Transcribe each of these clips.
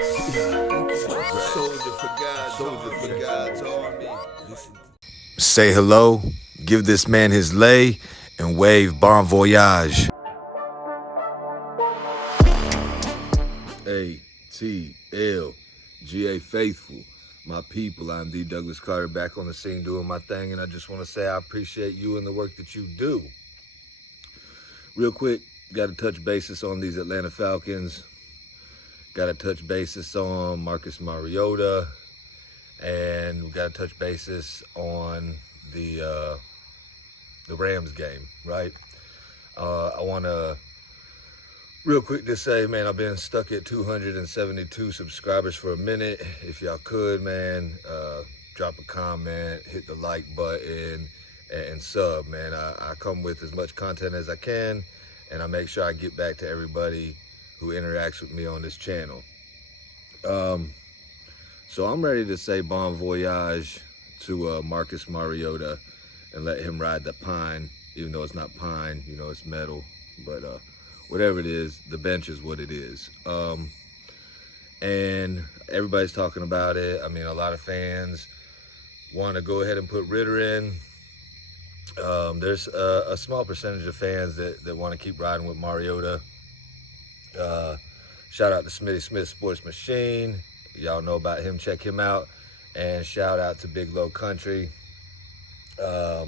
Soldier for God's army. Say hello, give this man his lay, and wave bon voyage. ATL.GA Faithful. My people, I'm D. Douglas Carter back on the scene doing my thing, and I just want to say I appreciate you and the work that you do. Real quick, got to touch basis on these Atlanta Falcons. Got to touch basis on Marcus Mariota, and we got to touch basis on the Rams game, right? I want to real quick just say, man, I've been stuck at 272 subscribers for a minute. If y'all could, man, drop a comment, hit the like button, and sub, man. I come with as much content as I can, and I make sure I get back to everybody who interacts with me on this channel. So I'm ready to say bon voyage to Marcus Mariota and let him ride the pine, even though it's not pine, you know, it's metal, but whatever it is, the bench is what it is. And everybody's talking about it. I mean, a lot of fans want to go ahead and put Ritter in. There's a small percentage of fans that want to keep riding with Mariota. Shout out to Smitty Smith Sports Machine. Y'all know about him, check him out. And shout out to Big Low Country. Now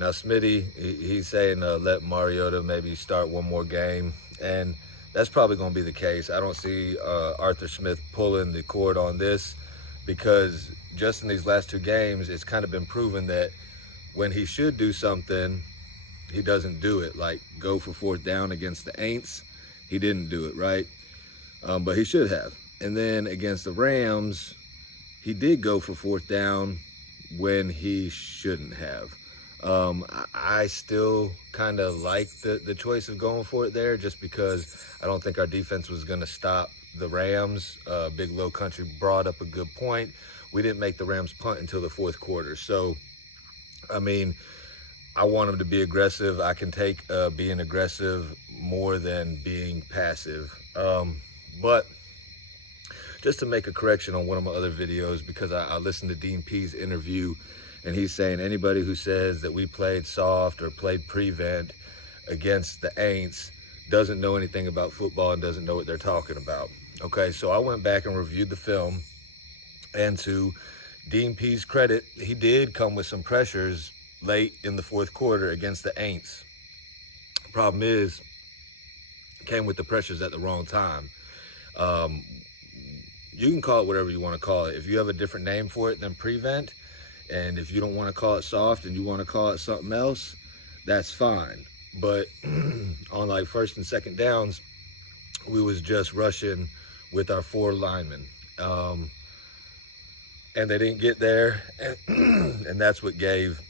Smitty, he's saying let Mariota maybe start one more game, and that's probably going to be the case. I don't see Arthur Smith pulling the cord on this, because just in these last two games, it's kind of been proven that when he should do something, he doesn't do it. Like go for fourth down against the Aints, he didn't do it, right? But he should have. And then against the Rams, he did go for fourth down when he shouldn't have. I still kind of like the choice of going for it there, just because I don't think our defense was going to stop the Rams. Big Low Country brought up a good point. We didn't make the Rams punt until the fourth quarter. So, I mean, I want them to be aggressive. I can take being aggressive more than being passive. But just to make a correction on one of my other videos, because I listened to Dean P's interview, and he's saying anybody who says that we played soft or played prevent against the Aints doesn't know anything about football and doesn't know what they're talking about. Okay, so I went back and reviewed the film, and to Dean P's credit, he did come with some pressures late in the fourth quarter against the Aints. Problem is, came with the pressures at the wrong time. You can call it whatever you want to call it. If you have a different name for it than prevent, and if you don't want to call it soft and you want to call it something else, that's fine. But on like first and second downs, we was just rushing with our four linemen. And they didn't get there. And that's what gave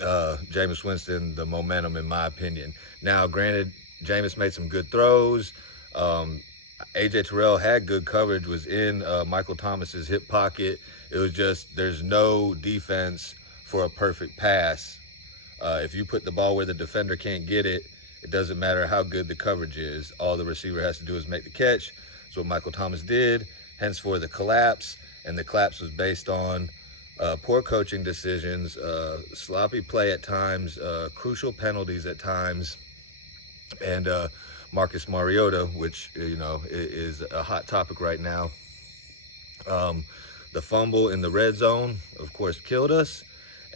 Jameis Winston the momentum, in my opinion. Now, granted, Jameis made some good throws. AJ Terrell had good coverage, was in Michael Thomas's hip pocket. It was just, there's no defense for a perfect pass. If you put the ball where the defender can't get it, it doesn't matter how good the coverage is. All the receiver has to do is make the catch. That's what Michael Thomas did, hence for the collapse. And the collapse was based on poor coaching decisions, sloppy play at times, crucial penalties at times, and Marcus Mariota, which, you know, is a hot topic right now. The fumble in the red zone, of course, killed us.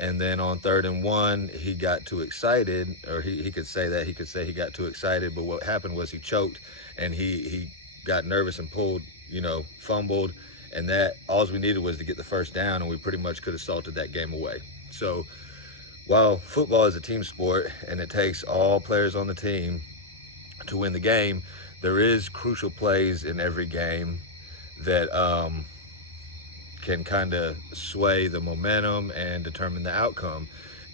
And then on 3rd and 1, he got too excited, or he could say that. He could say he got too excited, but what happened was he choked, and he got nervous and pulled, you know, fumbled. And that, all we needed was to get the first down, and we pretty much could have salted that game away. So while football is a team sport, and it takes all players on the team to win the game, there is crucial plays in every game that can kind of sway the momentum and determine the outcome.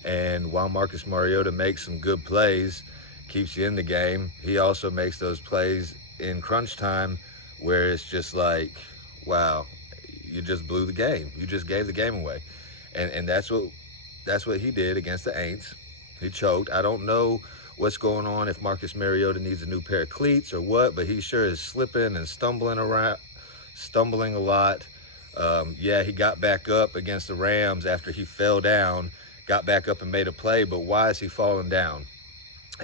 And while Marcus Mariota makes some good plays, keeps you in the game, he also makes those plays in crunch time where it's just like, wow, you just blew the game. You just gave the game away. And that's what he did against the Aints. He choked. I don't know what's going on, if Marcus Mariota needs a new pair of cleats or what, but he sure is slipping and stumbling a lot. Yeah, he got back up against the Rams after he fell down, got back up and made a play, but why is he falling down?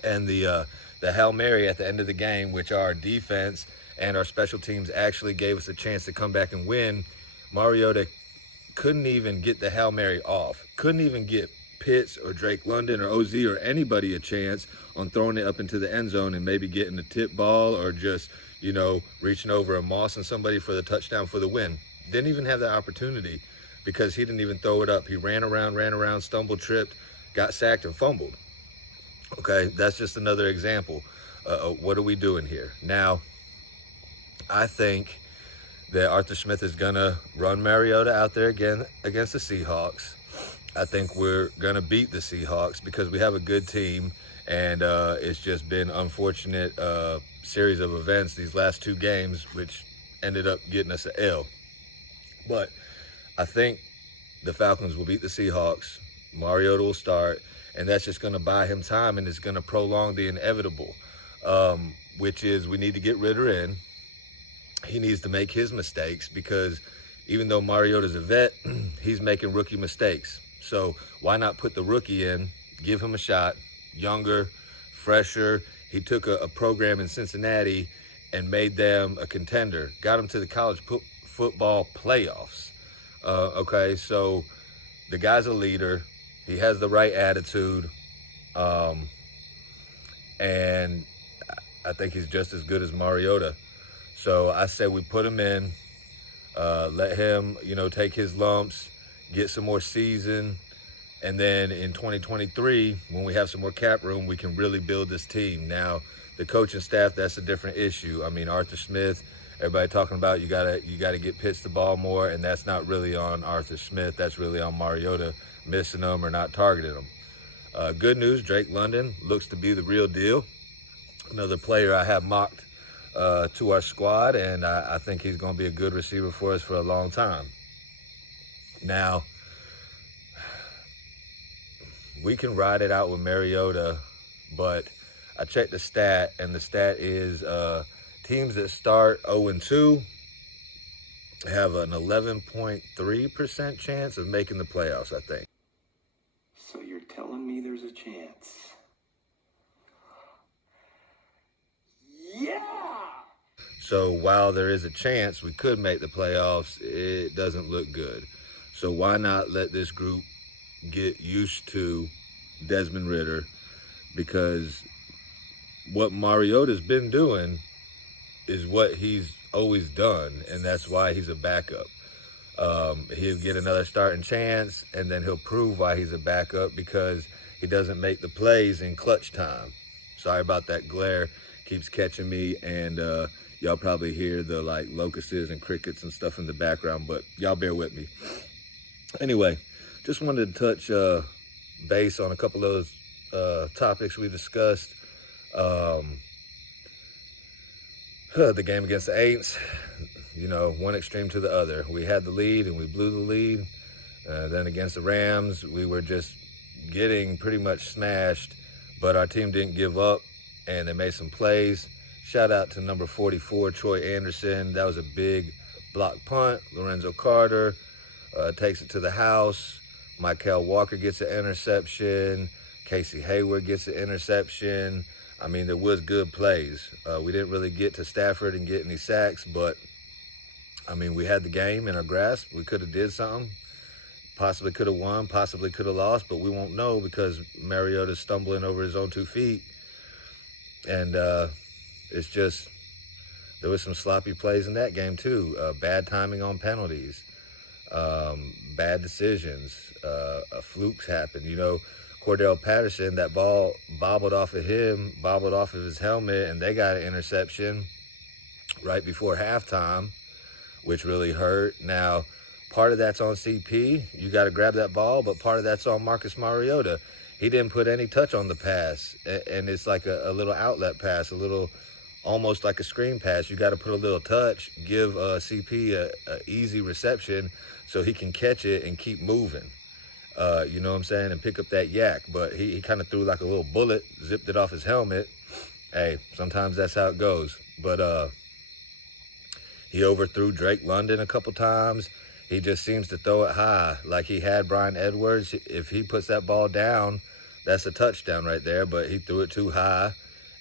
And the Hail Mary at the end of the game, which our defense and our special teams actually gave us a chance to come back and win, Mariota couldn't even get the Hail Mary off. Couldn't even get Pitts or Drake London or OZ or anybody a chance on throwing it up into the end zone and maybe getting a tip ball or just, reaching over and mossing somebody for the touchdown for the win. Didn't even have that opportunity because he didn't even throw it up. He ran around, stumbled, tripped, got sacked, and fumbled. Okay, that's just another example. What are we doing here? Now, I think that Arthur Smith is going to run Mariota out there again against the Seahawks. I think we're going to beat the Seahawks because we have a good team, and it's just been unfortunate series of events these last two games, which ended up getting us an L. But I think the Falcons will beat the Seahawks. Mariota will start, and that's just going to buy him time, and it's going to prolong the inevitable, which is we need to get Ritter in. He needs to make his mistakes because even though Mariota's a vet, he's making rookie mistakes. So why not put the rookie in, give him a shot, younger, fresher. He took a program in Cincinnati and made them a contender, got them to the college football playoffs. Okay, so the guy's a leader. He has the right attitude. And I think he's just as good as Mariota. So I say we put him in, let him, take his lumps, get some more season. And then in 2023, when we have some more cap room, we can really build this team. Now, the coaching staff, that's a different issue. I mean, Arthur Smith, everybody talking about you gotta get Pitts the ball more, and that's not really on Arthur Smith. That's really on Mariota missing them or not targeting them. Good news, Drake London looks to be the real deal. Another player I have mocked to our squad, and I think he's going to be a good receiver for us for a long time. Now, we can ride it out with Mariota, but I checked the stat, and the stat is teams that start 0-2 have an 11.3% chance of making the playoffs, I think. So you're telling me there's a chance? Yeah! So while there is a chance we could make the playoffs, it doesn't look good. So why not let this group get used to Desmond Ritter? Because what Mariota's been doing is what he's always done, and that's why he's a backup. He'll get another starting chance, and then he'll prove why he's a backup because he doesn't make the plays in clutch time. Sorry about that glare. Keeps catching me, and y'all probably hear the locusts and crickets and stuff in the background, but y'all bear with me. Anyway, just wanted to touch base on a couple of those topics we discussed. The game against the Aints, one extreme to the other. We had the lead and we blew the lead. Then against the Rams, we were just getting pretty much smashed, but our team didn't give up and they made some plays. Shout out to number 44, Troy Anderson. That was a big block punt. Lorenzo Carter takes it to the house. Michael Walker gets an interception. Casey Hayward gets an interception. I mean, there was good plays. We didn't really get to Stafford and get any sacks, but, I mean, we had the game in our grasp. We could have did something. Possibly could have won, possibly could have lost, but we won't know because Mariota's stumbling over his own 2 feet. And it's just, there was some sloppy plays in that game too. Bad timing on penalties, bad decisions, flukes happen. Cordell Patterson, that ball bobbled off of him, bobbled off of his helmet, and they got an interception right before halftime, which really hurt. Now, part of that's on CP. You got to grab that ball, but part of that's on Marcus Mariota. He didn't put any touch on the pass, and it's like a little outlet pass, a little almost like a screen pass. You got to put a little touch, give CP a easy reception so he can catch it and keep moving. you know what I'm saying, and pick up that yak. But he kind of threw like a little bullet, zipped it off his helmet. Hey, sometimes that's how it goes. But he overthrew Drake London a couple times. He just seems to throw it high. Like he had Brian Edwards. If he puts that ball down, that's a touchdown right there. But he threw it too high,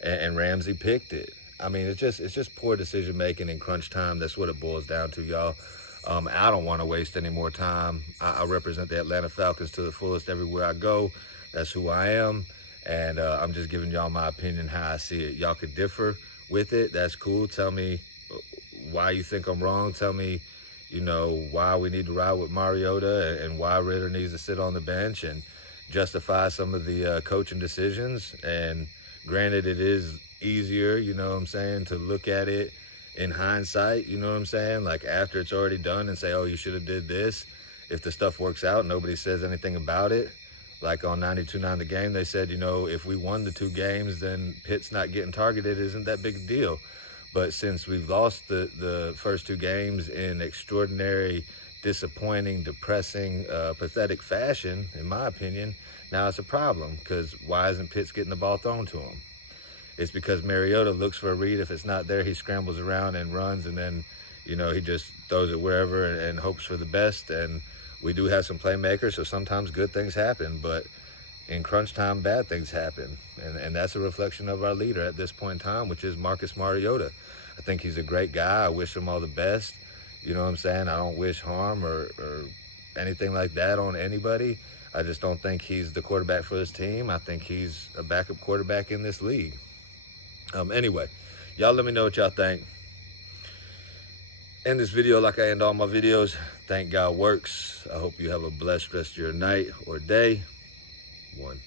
and Ramsey picked it. I mean, it's just poor decision making in crunch time. That's what it boils down to, y'all. I don't want to waste any more time. I represent the Atlanta Falcons to the fullest everywhere I go. That's who I am. And I'm just giving y'all my opinion, how I see it. Y'all could differ with it. That's cool. Tell me why you think I'm wrong. Tell me, you know, why we need to ride with Mariota and why Ritter needs to sit on the bench, and justify some of the coaching decisions. And granted, it is easier, you know what I'm saying, to look at it in hindsight, you know what I'm saying, like after it's already done, and say, oh, you should have did this. If the stuff works out, nobody says anything about it. Like on 92.9 The Game, they said, you know, if we won the 2 games, then Pitt's not getting targeted isn't that big a deal. But since we've lost the first 2 games in extraordinary, disappointing, depressing, pathetic fashion, in my opinion, now it's a problem, because why isn't Pitts getting the ball thrown to him? It's because Mariota looks for a read. If it's not there, he scrambles around and runs, and then, you know, he just throws it wherever and hopes for the best. And we do have some playmakers, so sometimes good things happen, but in crunch time, bad things happen. And that's a reflection of our leader at this point in time, which is Marcus Mariota. I think he's a great guy. I wish him all the best. You know what I'm saying? I don't wish harm or anything like that on anybody. I just don't think he's the quarterback for this team. I think he's a backup quarterback in this league. Anyway, y'all let me know what y'all think. End this video like I end all my videos. Thank God works. I hope you have a blessed rest of your night or day. 1.